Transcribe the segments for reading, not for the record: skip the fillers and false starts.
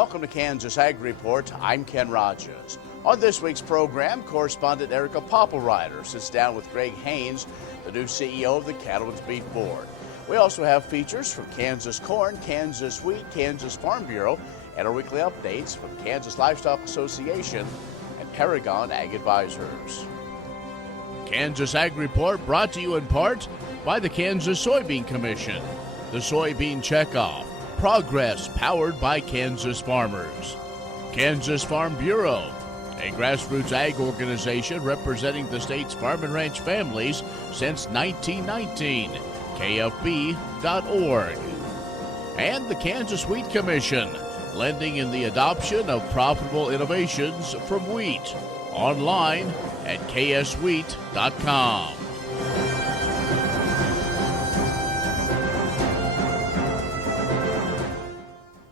Welcome to Kansas Ag Report. I'm Ken Rogers. On this week's program, correspondent Erika Poppelreiter sits down with Greg Haynes, the new CEO of the Cattlemen's Beef Board. We also have features from Kansas Corn, Kansas Wheat, Kansas Farm Bureau, and our weekly updates from Kansas Livestock Association and Paragon Ag Advisors. Kansas Ag Report brought to you in part by the Kansas Soybean Commission, the Soybean Checkoff, Progress powered by Kansas farmers. Kansas Farm Bureau, a grassroots ag organization representing the state's farm and ranch families since 1919, KFB.org. And the Kansas Wheat Commission, lending in the adoption of profitable innovations from wheat. Online at kswheat.com.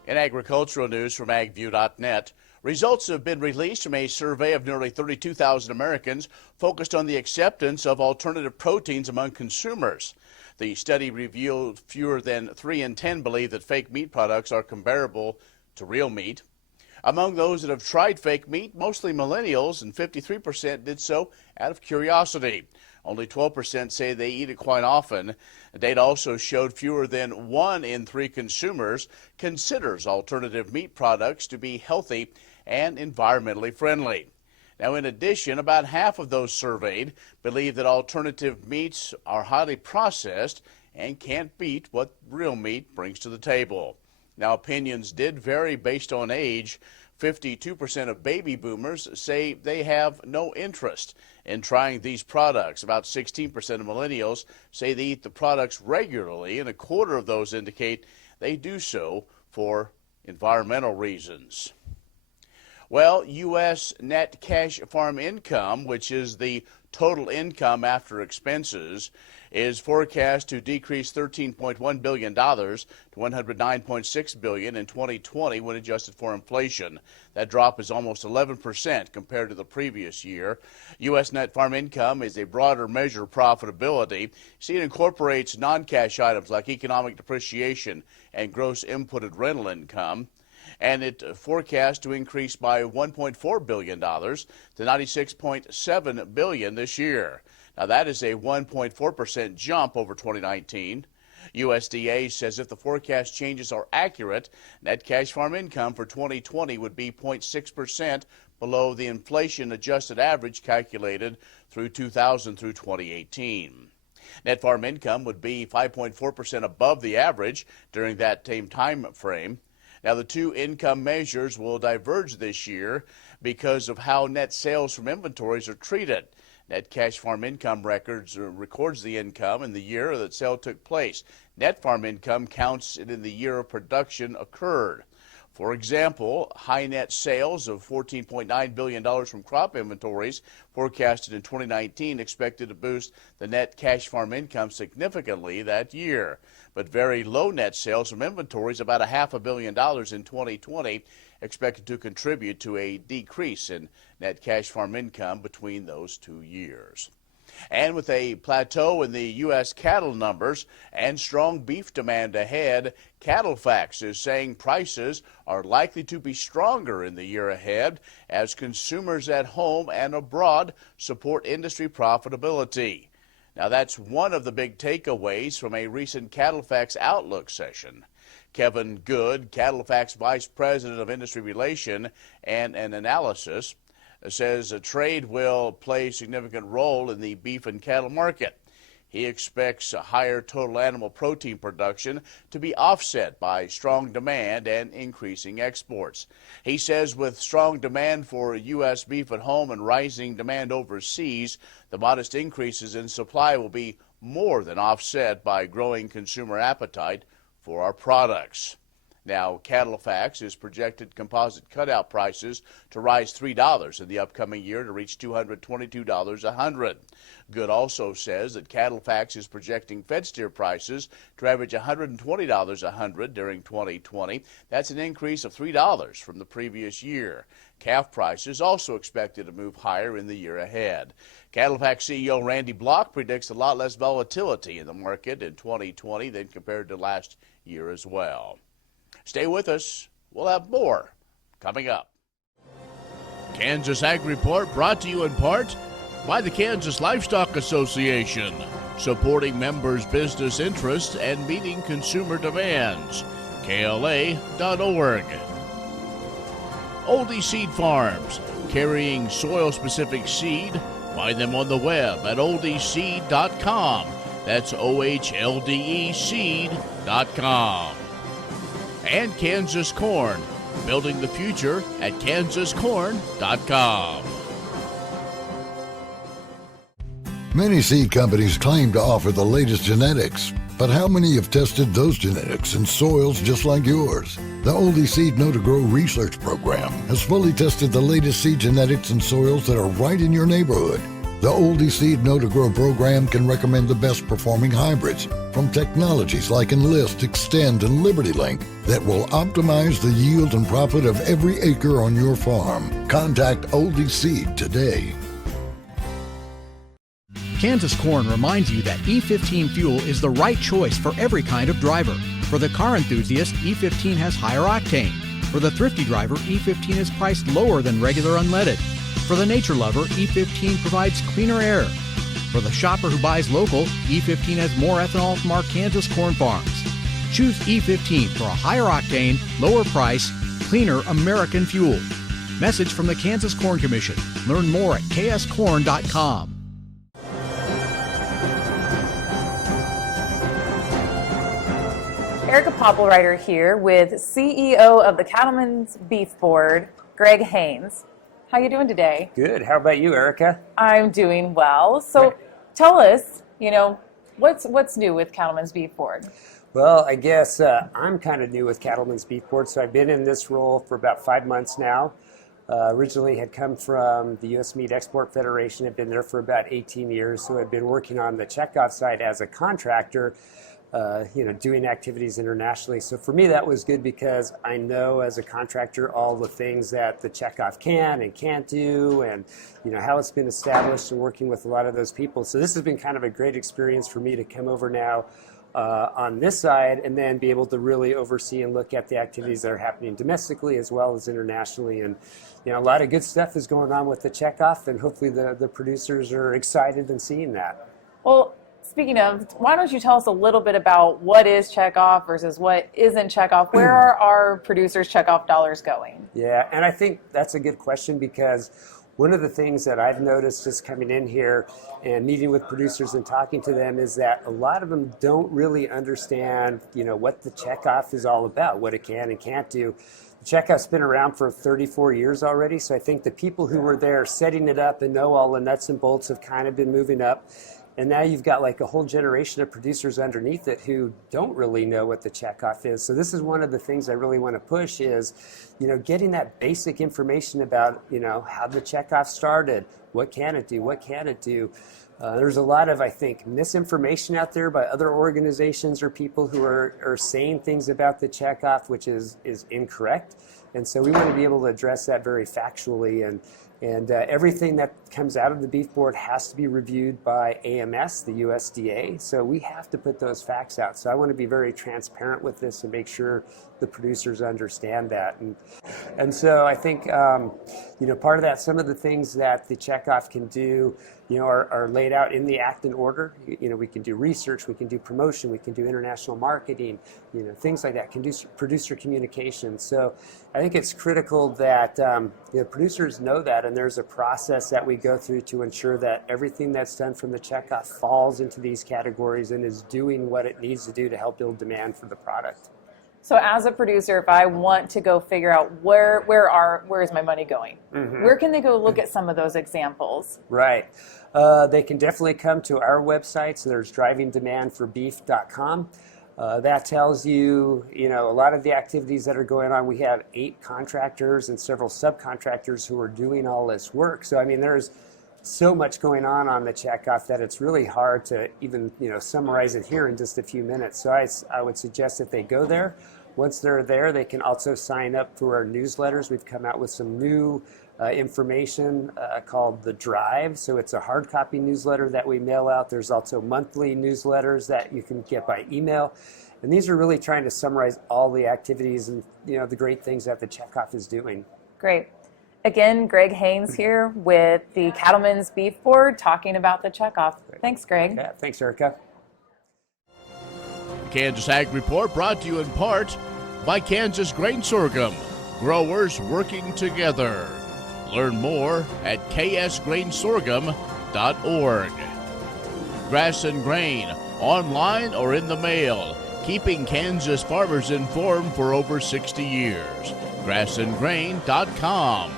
In agricultural news from agview.net, results have been released from a survey of nearly 32,000 Americans focused on the acceptance of alternative proteins among consumers. The study revealed fewer than 3 in 10 believe that fake meat products are comparable to real meat. Among those that have tried fake meat, mostly millennials, and 53% did so out of curiosity. Only 12% say they eat it quite often. The data also showed fewer than 1 in 3 consumers considers alternative meat products to be healthy and environmentally friendly. Now, in addition, about half of those surveyed believe that alternative meats are highly processed and can't beat what real meat brings to the table. Now, opinions did vary based on age. 52% of baby boomers say they have no interest in trying these products. About 16% of millennials say they eat the products regularly, and a quarter of those indicate they do so for environmental reasons. Well, U.S. net cash farm income, which is the total income after expenses, is forecast to decrease $13.1 billion to $109.6 billion in 2020 when adjusted for inflation. That drop is almost 11% compared to the previous year. U.S. net farm income is a broader measure of profitability. See, it incorporates non-cash items like economic depreciation and gross inputted rental income. And it forecast to increase by $1.4 billion to $96.7 billion this year. Now, that is a 1.4% jump over 2019. USDA says if the forecast changes are accurate, net cash farm income for 2020 would be 0.6% below the inflation-adjusted average calculated through 2000 through 2018. Net farm income would be 5.4% above the average during that same time frame. Now, the two income measures will diverge this year because of how net sales from inventories are treated. Net cash farm income records the income in the year that sale took place. Net farm income counts it in the year of production occurred. For example, high net sales of $14.9 billion from crop inventories forecasted in 2019 expected to boost the net cash farm income significantly that year. But very low net sales from inventories, about $500 million in 2020, expected to contribute to a decrease in net cash farm income between those 2 years. And with a plateau in the U.S. cattle numbers and strong beef demand ahead, CattleFax is saying prices are likely to be stronger in the year ahead as consumers at home and abroad support industry profitability. Now, that's one of the big takeaways from a recent CattleFax Outlook session. Kevin Good, CattleFax Vice President of Industry Relation and Analysis, says a trade will play a significant role in the beef and cattle market. He expects a higher total animal protein production to be offset by strong demand and increasing exports. He says with strong demand for U.S. beef at home and rising demand overseas, the modest increases in supply will be more than offset by growing consumer appetite for our products. Now, CattleFax is projected composite cutout prices to rise $3 in the upcoming year to reach $222 a hundred. Good also says that CattleFax is projecting fed steer prices to average $120 a hundred during 2020. That's an increase of $3 from the previous year. Calf prices also expected to move higher in the year ahead. CattleFax CEO Randy Block predicts a lot less volatility in the market in 2020 than compared to last year as well. Stay with us. We'll have more coming up. Kansas Ag Report brought to you in part by the Kansas Livestock Association, supporting members' business interests and meeting consumer demands. KLA.org. Oldie Seed Farms, carrying soil-specific seed. Find them on the web at oldieseed.com. That's OHLDE seed.com. And Kansas Corn, building the future at kansascorn.com. Many seed companies claim to offer the latest genetics, but how many have tested those genetics in soils just like yours? The Oldie Seed Know to Grow research program has fully tested the latest seed genetics in soils that are right in your neighborhood. The Oldie Seed Know to Grow program can recommend the best performing hybrids from technologies like Enlist, Extend, and Liberty Link that will optimize the yield and profit of every acre on your farm. Contact Oldie Seed today. Kansas Corn reminds you that E15 fuel is the right choice for every kind of driver. For the car enthusiast, E15 has higher octane. For the thrifty driver, E15 is priced lower than regular unleaded. For the nature lover, E15 provides cleaner air. For the shopper who buys local, E15 has more ethanol from our Kansas corn farms. Choose E15 for a higher octane, lower price, cleaner American fuel. Message from the Kansas Corn Commission. Learn more at kscorn.com. Erika Poppelreiter here with CEO of the Cattlemen's Beef Board, Greg Haynes. How you doing today? Good. How about you, Erika? I'm doing well. So tell us, what's new with Cattlemen's Beef Board? Well, I guess I'm kind of new with Cattlemen's Beef Board, so I've been in this role for about 5 months now. Originally had come from the U.S. Meat Export Federation, had been there for about 18 years, so I've been working on the checkoff side as a contractor, doing activities internationally. So for me, that was good because I know as a contractor all the things that the checkoff can and can't do, and how it's been established and working with a lot of those people. So this has been kind of a great experience for me to come over now on this side and then be able to really oversee and look at the activities that are happening domestically as well as internationally. And a lot of good stuff is going on with the checkoff, and hopefully the producers are excited in seeing that. Well, speaking of, why don't you tell us a little bit about what is checkoff versus what isn't checkoff? Where are our producers' checkoff dollars going? Yeah, and I think that's a good question because one of the things that I've noticed just coming in here and meeting with producers and talking to them is that a lot of them don't really understand, what the checkoff is all about, what it can and can't do. The checkoff's been around for 34 years already, so I think the people who were there setting it up and know all the nuts and bolts have kind of been moving up. And now you've got like a whole generation of producers underneath it who don't really know what the checkoff is. So this is one of the things I really want to push is, getting that basic information about, how the checkoff started, what can it do, what can it do. There's a lot of, I think, misinformation out there by other organizations or people who are saying things about the checkoff, which is incorrect. And so we want to be able to address that very factually, and everything that comes out of the beef board has to be reviewed by AMS, the USDA. So we have to put those facts out. So I want to be very transparent with this and make sure the producers understand that. And so I think, part of that, some of the things that the checkoff can do, are laid out in the act and order. We can do research, we can do promotion, we can do international marketing, things like that, can do producer communication. So I think it's critical that producers know that, and there's a process that we go through to ensure that everything that's done from the checkoff falls into these categories and is doing what it needs to do to help build demand for the product. So as a producer, if I want to go figure out where is my money going, where can they go look at some of those examples? Right. They can definitely come to our website. So there's drivingdemandforbeef.com. That tells you, a lot of the activities that are going on. We have 8 contractors and several subcontractors who are doing all this work. So, there's so much going on the checkoff that it's really hard to even, summarize it here in just a few minutes. So I would suggest that they go there. Once they're there, they can also sign up for our newsletters. We've come out with some new information called The Drive. So it's a hard copy newsletter that we mail out. There's also monthly newsletters that you can get by email. And these are really trying to summarize all the activities and the great things that the checkoff is doing. Great. Again, Greg Haynes here with the Cattlemen's Beef Board talking about the checkoff. Thanks, Greg. Yeah, thanks, Erika. Kansas Ag Report brought to you in part by Kansas Grain Sorghum. Growers working together. Learn more at ksgrainsorghum.org. Grass and Grain, online or in the mail, keeping Kansas farmers informed for over 60 years. grassandgrain.com.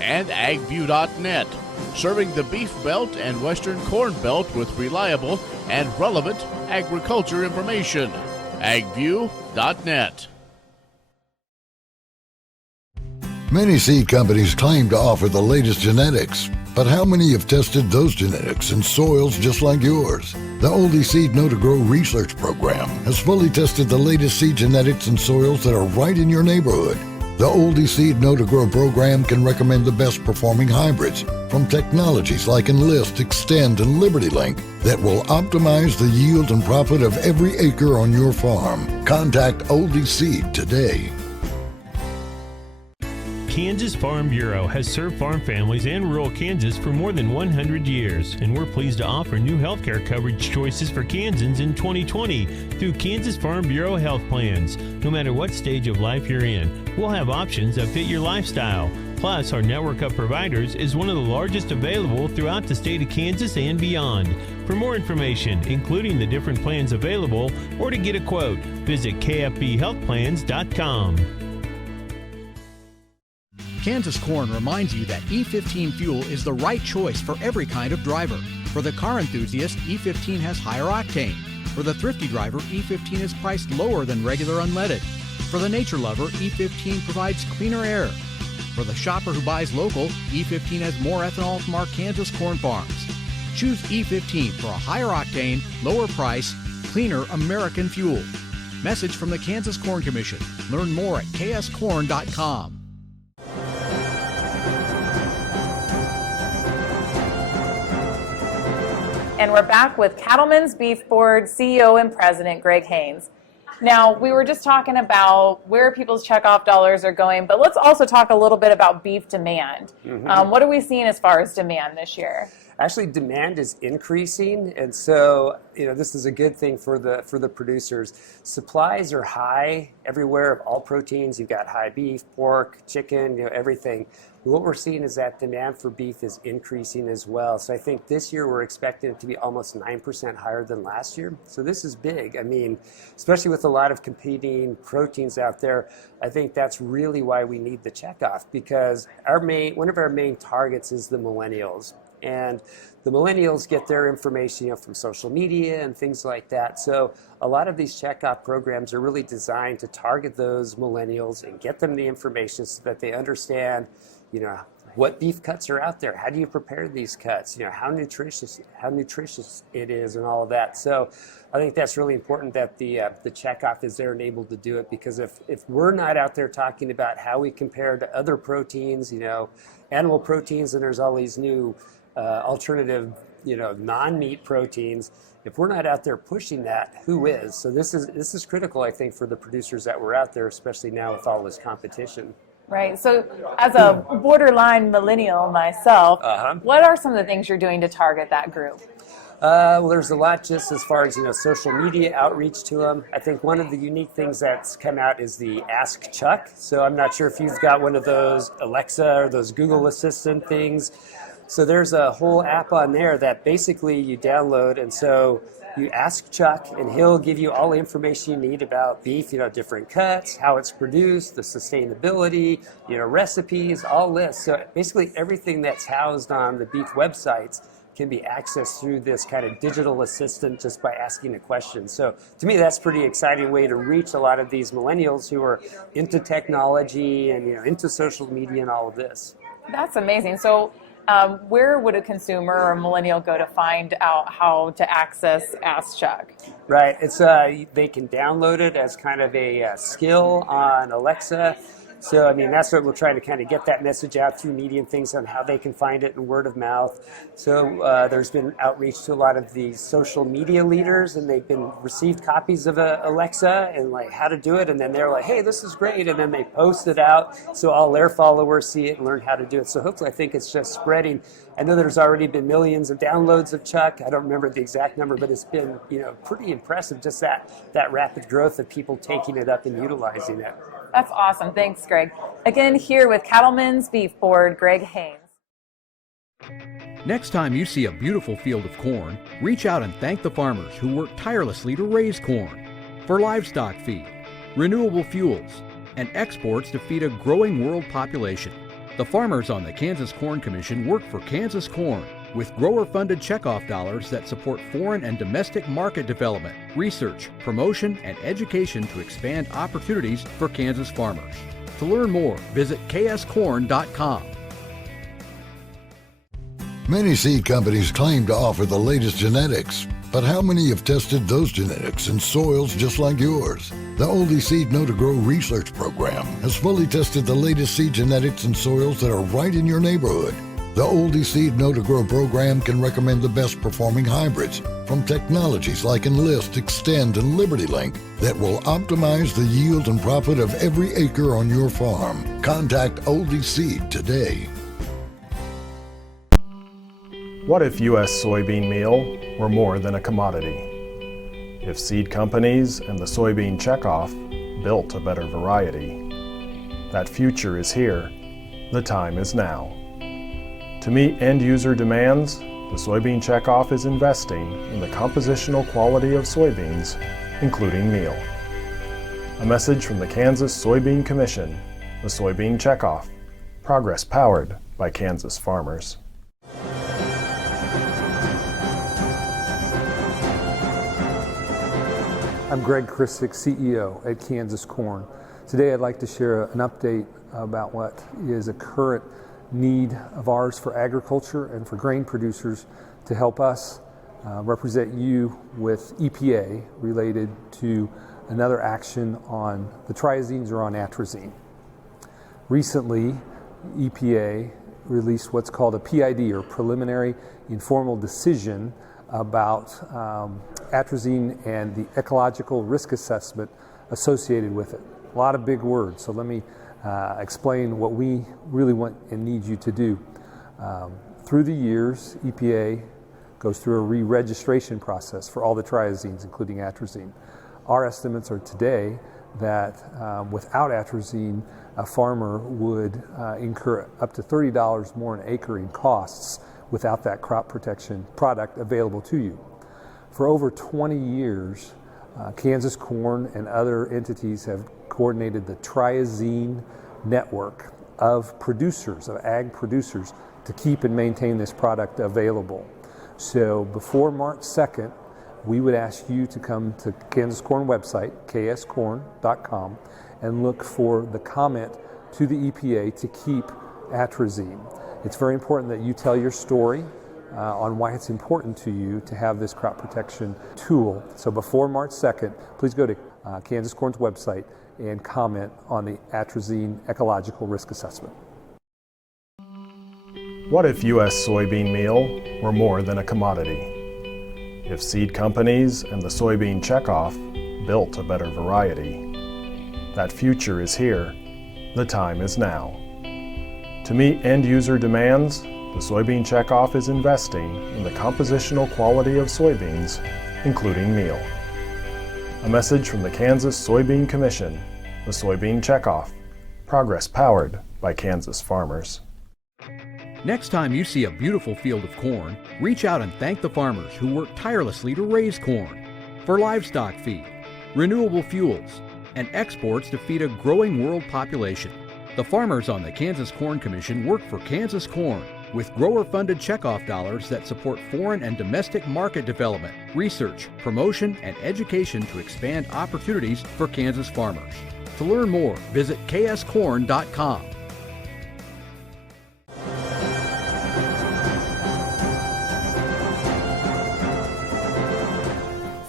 And agview.net, serving the Beef Belt and Western Corn Belt with reliable and relevant agriculture information. agview.net. Many seed companies claim to offer the latest genetics, but how many have tested those genetics in soils just like yours? The Oldie Seed Know to Grow research program has fully tested the latest seed genetics in soils that are right in your neighborhood. The Oldie Seed Know to Grow program can recommend the best performing hybrids from technologies like Enlist, Extend, and LibertyLink that will optimize the yield and profit of every acre on your farm. Contact Oldie Seed today. Kansas Farm Bureau has served farm families and rural Kansas for more than 100 years, and we're pleased to offer new healthcare coverage choices for Kansans in 2020 through Kansas Farm Bureau health plans. No matter what stage of life you're in, we'll have options that fit your lifestyle. Plus, our network of providers is one of the largest available throughout the state of Kansas and beyond. For more information, including the different plans available, or to get a quote, visit kfbhealthplans.com. Kansas Corn reminds you that E15 fuel is the right choice for every kind of driver. For the car enthusiast, E15 has higher octane. For the thrifty driver, E15 is priced lower than regular unleaded. For the nature lover, E15 provides cleaner air. For the shopper who buys local, E15 has more ethanol from our Kansas corn farms. Choose E15 for a higher octane, lower price, cleaner American fuel. Message from the Kansas Corn Commission. Learn more at kscorn.com. And we're back with Cattlemen's Beef Board CEO and President Greg Haynes. Now, we were just talking about where people's checkoff dollars are going, but let's also talk a little bit about beef demand. What are we seeing as far as demand this year? Actually, demand is increasing, and so this is a good thing for the producers. Supplies are high everywhere of all proteins. You've got high beef, pork, chicken, everything. What we're seeing is that demand for beef is increasing as well. So I think this year we're expecting it to be almost 9% higher than last year. So this is big. I mean, especially with a lot of competing proteins out there, I think that's really why we need the checkoff, because one of our main targets is the millennials. And the millennials get their information from social media and things like that. So a lot of these checkoff programs are really designed to target those millennials and get them the information so that they understand what beef cuts are out there. How do you prepare these cuts? How nutritious it is and all of that. So I think that's really important that the checkoff is there and able to do it, because if we're not out there talking about how we compare to other proteins, animal proteins, and there's all these new alternative, non-meat proteins, if we're not out there pushing that, who is? So this is critical, I think, for the producers that were out there, especially now with all this competition. Right. So as a borderline millennial myself, what are some of the things you're doing to target that group? Well, there's a lot just as far as, social media outreach to them. I think one of the unique things that's come out is the Ask Chuck. So I'm not sure if you've got one of those Alexa or those Google Assistant things. So there's a whole app on there that basically you download, and so you ask Chuck, and he'll give you all the information you need about beef, different cuts, how it's produced, the sustainability, recipes, all this. So basically everything that's housed on the beef websites can be accessed through this kind of digital assistant just by asking a question. So to me, that's a pretty exciting way to reach a lot of these millennials who are into technology and into social media and all of this. That's amazing. So where would a consumer or a millennial go to find out how to access Ask Chuck? Right. It's they can download it as kind of a skill on Alexa. So, I mean, that's what we're trying to kind of get that message out through media and things on how they can find it and word of mouth. So there's been outreach to a lot of the social media leaders, and they've been received copies of Alexa and like how to do it. And then they're like, hey, this is great. And then they post it out so all their followers see it and learn how to do it. So hopefully, I think it's just spreading. I know there's already been millions of downloads of Chuck. I don't remember the exact number, but it's been, pretty impressive, just that rapid growth of people taking it up and utilizing it. That's awesome. Thanks, Greg. Again, here with Cattlemen's Beef Board, Greg Haynes. Next time you see a beautiful field of corn, reach out and thank the farmers who work tirelessly to raise corn for livestock feed, renewable fuels, and exports to feed a growing world population. The farmers on the Kansas Corn Commission work for Kansas Corn with grower-funded checkoff dollars that support foreign and domestic market development, research, promotion, and education to expand opportunities for Kansas farmers. To learn more, visit kscorn.com. Many seed companies claim to offer the latest genetics, but how many have tested those genetics in soils just like yours? The Oldie Seed Know to Grow research program has fully tested the latest seed genetics in soils that are right in your neighborhood. The Oldie Seed Know to Grow program can recommend the best performing hybrids from technologies like Enlist, Extend, and Liberty Link that will optimize the yield and profit of every acre on your farm. Contact Oldie Seed today. What if U.S. soybean meal were more than a commodity? If seed companies and the soybean checkoff built a better variety? That future is here. The time is now. To meet end-user demands, the soybean checkoff is investing in the compositional quality of soybeans, including meal. A message from the Kansas Soybean Commission, the Soybean Checkoff, progress powered by Kansas farmers. I'm Greg Krissick, CEO at Kansas Corn. Today I'd like to share an update about what is a current need of ours for agriculture and for grain producers to help us represent you with EPA related to another action on the triazines or on atrazine. Recently, EPA released what's called a PID, or preliminary informal decision, about atrazine and the ecological risk assessment associated with it. A lot of big words, so let me explain what we really want and need you to do. Through the years, EPA goes through a re-registration process for all the triazines, including atrazine. Our estimates are today that without atrazine, a farmer would incur up to $30 more an acre in costs without that crop protection product available to you. For over 20 years, Kansas Corn and other entities have coordinated the triazine network of producers, of ag producers, to keep and maintain this product available. So before March 2nd, we would ask you to come to Kansas Corn website, kscorn.com, and look for the comment to the EPA to keep atrazine. It's very important that you tell your story on why it's important to you to have this crop protection tool. So before March 2nd, please go to Kansas Corn's website and comment on the atrazine ecological risk assessment. What if U.S. soybean meal were more than a commodity? If seed companies and the soybean checkoff built a better variety? That future is here. The time is now. To meet end-user demands, the Soybean Checkoff is investing in the compositional quality of soybeans, including meal. A message from the Kansas Soybean Commission, the Soybean Checkoff, progress powered by Kansas farmers. Next time you see a beautiful field of corn, reach out and thank the farmers who work tirelessly to raise corn for livestock feed, renewable fuels, and exports to feed a growing world population. The farmers on the Kansas Corn Commission work for Kansas Corn with grower-funded checkoff dollars that support foreign and domestic market development, research, promotion, and education to expand opportunities for Kansas farmers. To learn more, visit kscorn.com.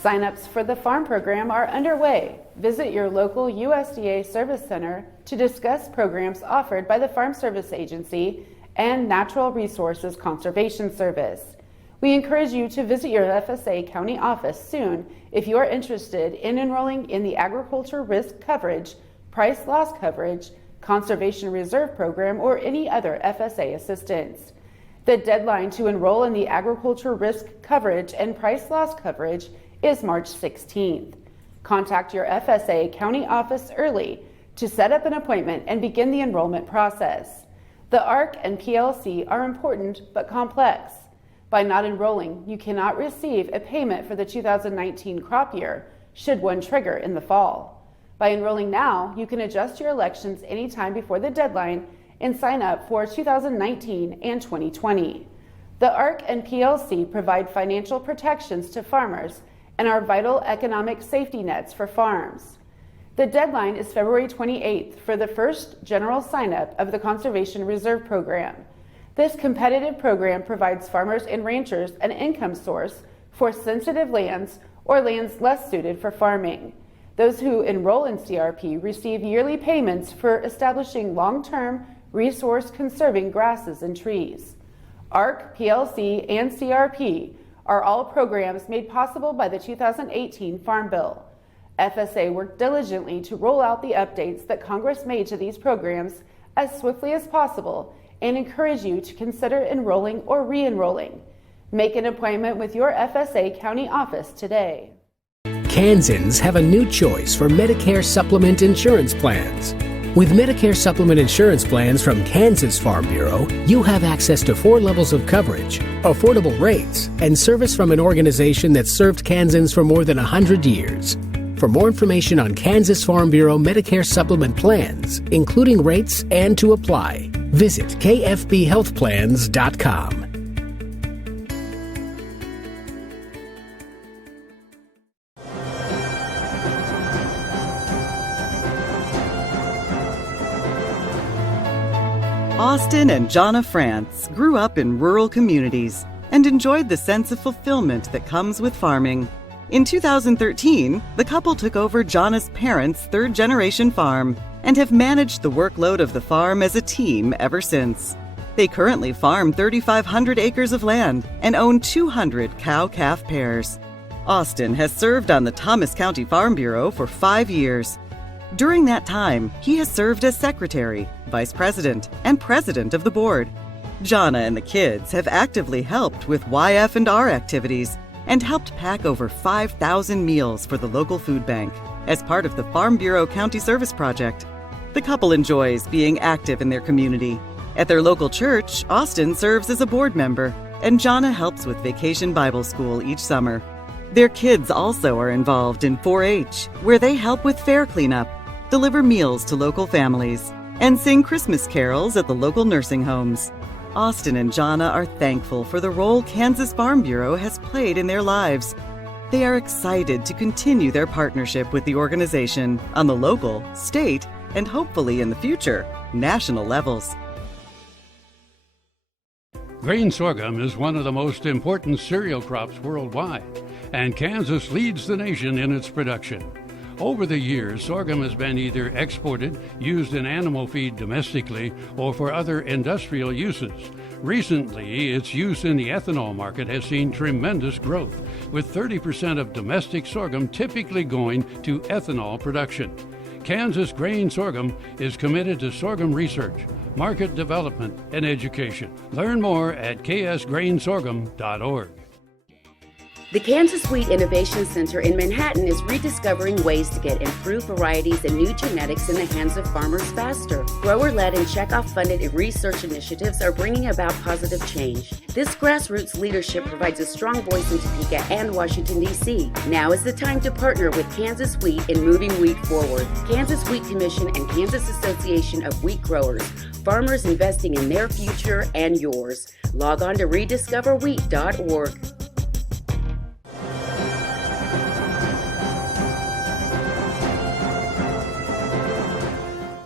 Sign-ups for the farm program are underway. Visit your local USDA Service Center to discuss programs offered by the Farm Service Agency and Natural Resources Conservation Service. We encourage you to visit your FSA county office soon if you are interested in enrolling in the Agriculture Risk Coverage, Price Loss Coverage, Conservation Reserve Program, or any other FSA assistance. The deadline to enroll in the Agriculture Risk Coverage and Price Loss Coverage is March 16th. Contact your FSA county office early to set up an appointment and begin the enrollment process. The ARC and PLC are important but complex. By not enrolling, you cannot receive a payment for the 2019 crop year, should one trigger in the fall. By enrolling now, you can adjust your elections anytime before the deadline and sign up for 2019 and 2020. The ARC and PLC provide financial protections to farmers and are vital economic safety nets for farms. The deadline is February 28th for the first general sign-up of the Conservation Reserve Program. This competitive program provides farmers and ranchers an income source for sensitive lands or lands less suited for farming. Those who enroll in CRP receive yearly payments for establishing long-term resource-conserving grasses and trees. ARC, PLC, and CRP are all programs made possible by the 2018 Farm Bill. FSA worked diligently to roll out the updates that Congress made to these programs as swiftly as possible and encourage you to consider enrolling or re-enrolling. Make an appointment with your FSA county office today. Kansans have a new choice for Medicare supplement insurance plans. With Medicare supplement insurance plans from Kansas Farm Bureau, you have access to 4 levels of coverage, affordable rates, and service from an organization that's served Kansans for more than 100 years. For more information on Kansas Farm Bureau Medicare supplement plans, including rates and to apply, visit kfbhealthplans.com. Austin and Jonna France grew up in rural communities and enjoyed the sense of fulfillment that comes with farming. In 2013, the couple took over Jonna's parents' third-generation farm and have managed the workload of the farm as a team ever since. They currently farm 3,500 acres of land and own 200 cow-calf pairs. Austin has served on the Thomas County Farm Bureau for 5 years. During that time, he has served as secretary, vice president, and president of the board. Jonna and the kids have actively helped with YF&R activities and helped pack over 5,000 meals for the local food bank as part of the Farm Bureau County Service Project. The couple enjoys being active in their community. At their local church, Austin serves as a board member, and Jonna helps with Vacation Bible School each summer. Their kids also are involved in 4-H, where they help with fair cleanup, deliver meals to local families, and sing Christmas carols at the local nursing homes. Austin and Jonna are thankful for the role Kansas Farm Bureau has played in their lives. They are excited to continue their partnership with the organization on the local, state, and hopefully in the future, national levels. Grain sorghum is one of the most important cereal crops worldwide, and Kansas leads the nation in its production. Over the years, sorghum has been either exported, used in animal feed domestically, or for other industrial uses. Recently, its use in the ethanol market has seen tremendous growth, with 30% of domestic sorghum typically going to ethanol production. Kansas Grain Sorghum is committed to sorghum research, market development, and education. Learn more at ksgrainsorghum.org. The Kansas Wheat Innovation Center in Manhattan is rediscovering ways to get improved varieties and new genetics in the hands of farmers faster. Grower-led and checkoff-funded research initiatives are bringing about positive change. This grassroots leadership provides a strong voice in Topeka and Washington, D.C. Now is the time to partner with Kansas Wheat in moving wheat forward. Kansas Wheat Commission and Kansas Association of Wheat Growers. Farmers investing in their future and yours. Log on to rediscoverwheat.org.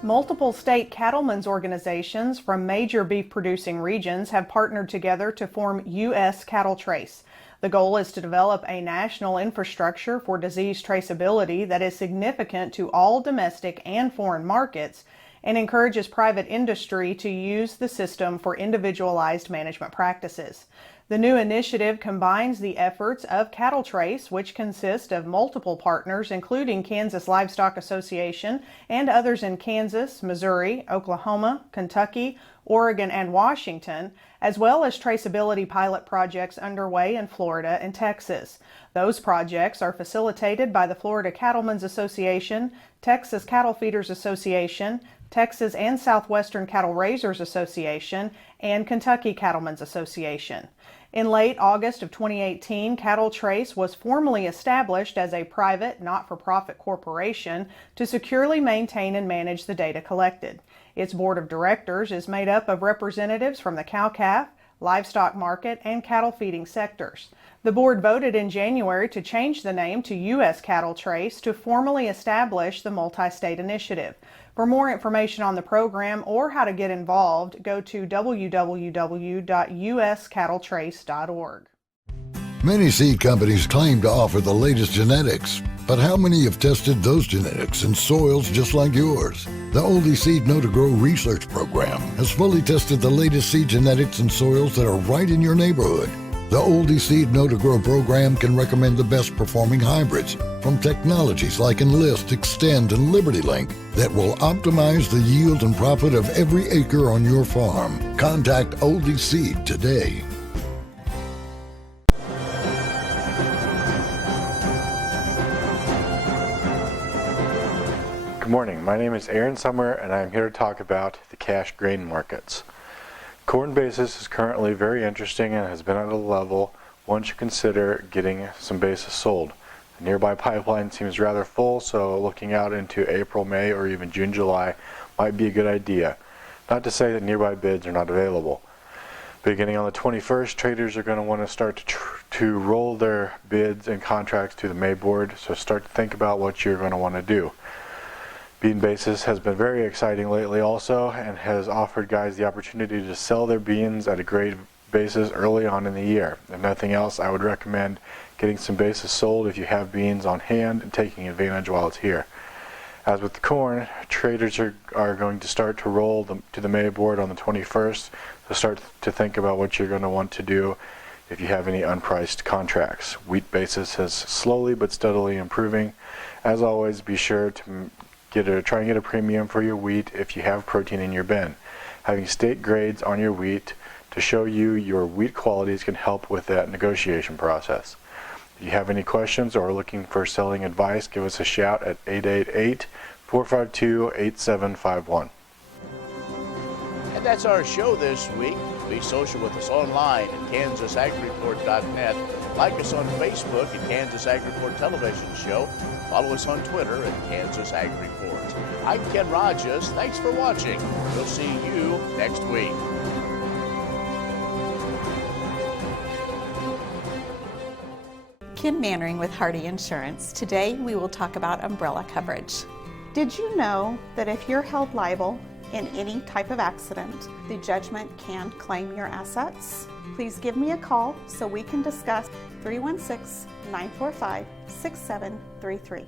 Multiple state cattlemen's organizations from major beef-producing regions have partnered together to form U.S. Cattle Trace. The goal is to develop a national infrastructure for disease traceability that is significant to all domestic and foreign markets and encourages private industry to use the system for individualized management practices. The new initiative combines the efforts of Cattle Trace, which consist of multiple partners, including Kansas Livestock Association and others in Kansas, Missouri, Oklahoma, Kentucky, Oregon, and Washington, as well as traceability pilot projects underway in Florida and Texas. Those projects are facilitated by the Florida Cattlemen's Association, Texas Cattle Feeders Association, Texas and Southwestern Cattle Raisers Association, and Kentucky Cattlemen's Association. In late August of 2018, Cattle Trace was formally established as a private, not-for-profit corporation to securely maintain and manage the data collected. Its board of directors is made up of representatives from the cow-calf, livestock market, and cattle feeding sectors. The board voted in January to change the name to U.S. Cattle Trace to formally establish the multi-state initiative. For more information on the program or how to get involved, go to www.uscattletrace.org. Many seed companies claim to offer the latest genetics, but how many have tested those genetics in soils just like yours? The Oldie Seed Know to Grow research program has fully tested the latest seed genetics in soils that are right in your neighborhood. The Oldie Seed Know to Grow program can recommend the best performing hybrids from technologies like Enlist, Extend, and Liberty Link that will optimize the yield and profit of every acre on your farm. Contact Oldie Seed today. Good morning, my name is Aaron Summer and I am here to talk about the cash grain markets. Corn basis is currently very interesting and has been at a level one should consider getting some basis sold. The nearby pipeline seems rather full, so looking out into April, May, or even June, July might be a good idea. Not to say that nearby bids are not available. Beginning on the 21st, traders are going to want to start to roll their bids and contracts to the May board, so start to think about what you're going to want to do. Bean basis has been very exciting lately also and has offered guys the opportunity to sell their beans at a great basis early on in the year. If nothing else, I would recommend getting some basis sold if you have beans on hand and taking advantage while it's here. As with the corn, traders are going to start to roll to the May board on the 21st to start to think about what you're going to want to do if you have any unpriced contracts. Wheat basis is slowly but steadily improving. As always, be sure to try and get a premium for your wheat if you have protein in your bin. Having state grades on your wheat to show you your wheat qualities can help with that negotiation process. If you have any questions or are looking for selling advice, give us a shout at 888-452-8751. And that's our show this week. Be social with us online at KansasAgReport.net. Like us on Facebook at Kansas Ag Report Television Show. Follow us on Twitter at Kansas Ag Report. I'm Ken Rogers. Thanks for watching. We'll see you next week. Kim Mannering with Hardy Insurance. Today we will talk about umbrella coverage. Did you know that if you're held liable in any type of accident, the judgment can claim your assets? Please give me a call so we can discuss 316-945-6733.